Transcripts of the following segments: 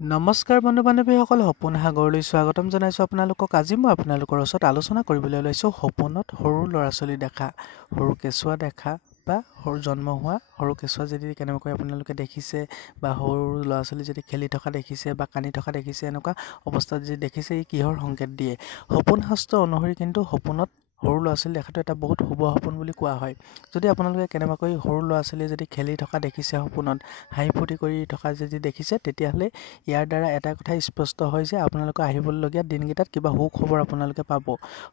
নমস্কাৰ বন্ধু বান্ধৱীসকল, সপোন সাগৰলৈ স্বাগতম জনাইছোঁ আপোনালোকক। আজি মই আপোনালোকৰ ওচৰত আলোচনা কৰিবলৈ ওলাইছোঁ সপোনত সৰু ল'ৰা ছোৱালী দেখা, সৰু কেঁচুৱা দেখা বা সৰু জন্ম হোৱা সৰু কেঁচুৱা যদি কেনেকৈ আপোনালোকে দেখিছে বা সৰু ল'ৰা ছোৱালী যদি খেলি থকা দেখিছে বা কান্দি থকা দেখিছে, এনেকুৱা অৱস্থাত যদি দেখিছে, ই কিহৰ সংকেত দিয়ে? সপোন শাস্ত্ৰ অনুসৰি কিন্তু সপোনত সৰু ল'ৰা ছোৱালী দেখাটো এটা বহুত শুভ সপোন বুলি কোৱা হয়। যদি আপোনালোকে কেনেবাকৈ সৰু ল'ৰা ছোৱালীয়ে যদি খেলি থকা দেখিছে, সপোনত হাঁহি ফূৰ্তি কৰি থকা যদি দেখিছে, তেতিয়াহ'লে ইয়াৰ দ্বাৰা এটা কথা স্পষ্ট হয় যে আপোনালোকে আহিবলগীয়া দিনকেইটাত কিবা সুখবৰ আপোনালোকে পাব।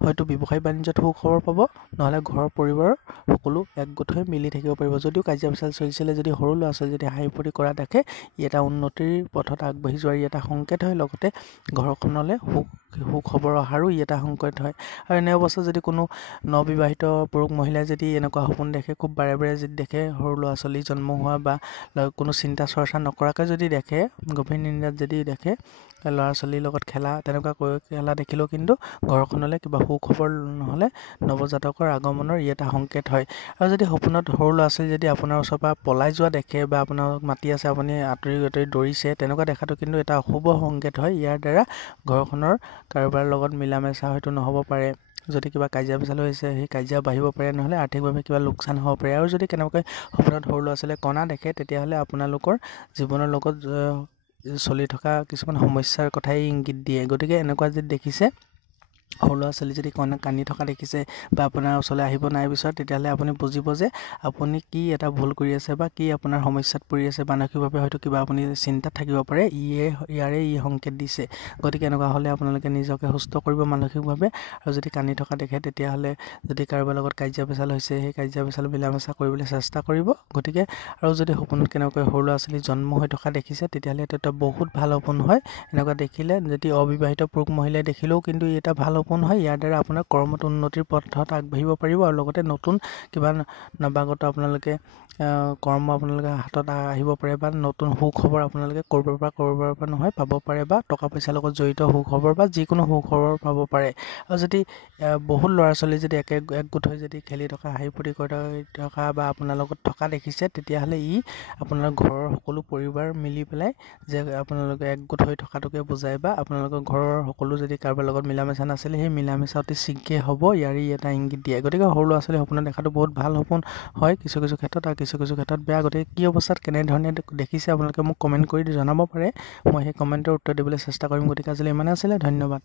হয়তো ব্যৱসায় বাণিজ্যত সুখবৰ পাব, নহ'লে ঘৰৰ পৰিবাৰৰ সকলো একগোট হৈ মিলি থাকিব পাৰিব। যদিও কাজিয়া পেচাল চলিছিলে, যদি সৰু ল'ৰা ছোৱালী যদি হাঁহি ফূৰ্তি কৰা দেখে, ই এটা উন্নতিৰ পথত আগবাঢ়ি যোৱাৰ ই এটা সংকেত হয়। লগতে ঘৰখনলৈ সুখবৰ অহাৰো ই এটা সংকেত হয়। আৰু এনে অৱস্থাত যদি কোনো নবিবাহিত পুৰুষ মহিলাই যদি এনেকুৱা সপোন দেখে, খুব বাৰে বাৰে যদি দেখে, সৰু ল'ৰা ছোৱালী জন্ম হোৱা বা কোনো চিন্তা চৰ্চা নকৰাকৈ যদি দেখে, গভীৰ নিদ্ৰাত যদি দেখে ল'ৰা ছোৱালীৰ লগত খেলা, তেনেকুৱা খেলা দেখিলেও কিন্তু ঘৰখনলৈ কিবা সুখবৰ নহ'লে নৱজাতকৰ আগমনৰ ই এটা সংকেত হয়। আৰু যদি সপোনত সৰু ল'ৰা ছোৱালী যদি আপোনাৰ ওচৰৰ পৰা পলাই যোৱা দেখে বা আপোনাক মাতি আছে, আপুনি আঁতৰি আঁতৰি দৌৰিছে, তেনেকুৱা দেখাটো কিন্তু এটা অশুভ সংকেত হয়। ইয়াৰ দ্বাৰা ঘৰখনৰ কাৰোবাৰ লগত মিলা মেচা হয়তো নহ'ব পাৰে। যদি কিবা কাজিয়া পেচাল হৈছে, সেই কাজিয়া বাঢ়িব পাৰে, নহ'লে আৰ্থিকভাৱে কিবা লোকচান হ'ব পাৰে। আৰু যদি কেনেবাকৈ সপোনত সৰু ল'ৰা ছোৱালীয়ে কণা দেখে, তেতিয়াহ'লে আপোনালোকৰ জীৱনৰ লগত চলি থকা কিছুমান সমস্যাৰ কথাই ইংগিত দিয়ে। গতিকে এনেকুৱা যদি দেখিছে, সৰু ল'ৰা ছোৱালী যদি কান্দি থকা দেখিছে বা আপোনাৰ ওচৰলৈ আহিব নাই বিচৰা, তেতিয়াহ'লে আপুনি বুজিব যে আপুনি কি এটা ভুল কৰি আছে বা কি আপোনাৰ সমস্যাত পৰি আছে। মানসিকভাৱে হয়তো কিবা আপুনি চিন্তাত থাকিব পাৰে, ইয়াৰে সংকেত দিছে। গতিকে এনেকুৱা হ'লে আপোনালোকে নিজকে সুস্থ কৰিব মানসিকভাৱে। আৰু যদি কান্দি থকা দেখে, তেতিয়াহ'লে যদি কাৰোবাৰ লগত কাজিয়া পেচাল হৈছে, সেই কাজিয়া পেচাল মিলা মেচা কৰিবলৈ চেষ্টা কৰিব। গতিকে আৰু যদি সপোনত কেনেকৈ সৰু ল'ৰা ছোৱালী জন্ম হৈ থকা দেখিছে, তেতিয়াহ'লে এইটো এটা বহুত ভাল সপোন হয়। এনেকুৱা দেখিলে যদি অবিবাহিত পুৰুষ মহিলাই দেখিলেও কিন্তু ই এটা ভাল সপোন হয়। ইয়াৰ দ্বাৰা আপোনাৰ কৰ্মত উন্নতিৰ পথত আগবাঢ়িব পাৰিব। আৰু লগতে নতুন কিবা নৱাগত আপোনালোকে কৰ্ম আপোনালোকে হাতত আহিব পাৰে বা নতুন সুখবৰ আপোনালোকে ক'ৰবাৰ পৰা নহয় পাব পাৰে, বা টকা পইচাৰ লগত জড়িত সুখবৰ বা যিকোনো সুখবৰ পাব পাৰে। আৰু যদি বহুত ল'ৰা ছোৱালী যদি একগোট হৈ যদি খেলি থকা, হাঁহি ফূৰ্তি কৰি থকা বা আপোনাৰ লগত থকা দেখিছে, তেতিয়াহ'লে ই আপোনাৰ ঘৰৰ সকলো পৰিবাৰ মিলি পেলাই যে আপোনালোকে একগোট হৈ থকাটোকে বুজায়, বা আপোনালোকৰ ঘৰৰ সকলো যদি কাৰোবাৰ লগত মিলা মেচা নাছিলে, সেই মিলা মেচা অতি শীঘ্ৰেই হ'ব, ইয়াৰে এটা ইংগিত দিয়ে। গতিকে সৰু ল'ৰা ছোৱালী সপোনত দেখাটো বহুত ভাল সপোন হয় কিছু কিছু ক্ষেত্ৰত, আৰু কিছু কিছু ক্ষেত্ৰত বেয়া। গতিকে কি অৱস্থাত কেনেধৰণে দেখিছে আপোনালোকে মোক কমেণ্ট কৰি জনাব পাৰে। মই সেই কমেণ্টৰ উত্তৰ দিবলৈ চেষ্টা কৰিম। গতিকে আজিলৈ ইমানে আছিলে, ধন্যবাদ।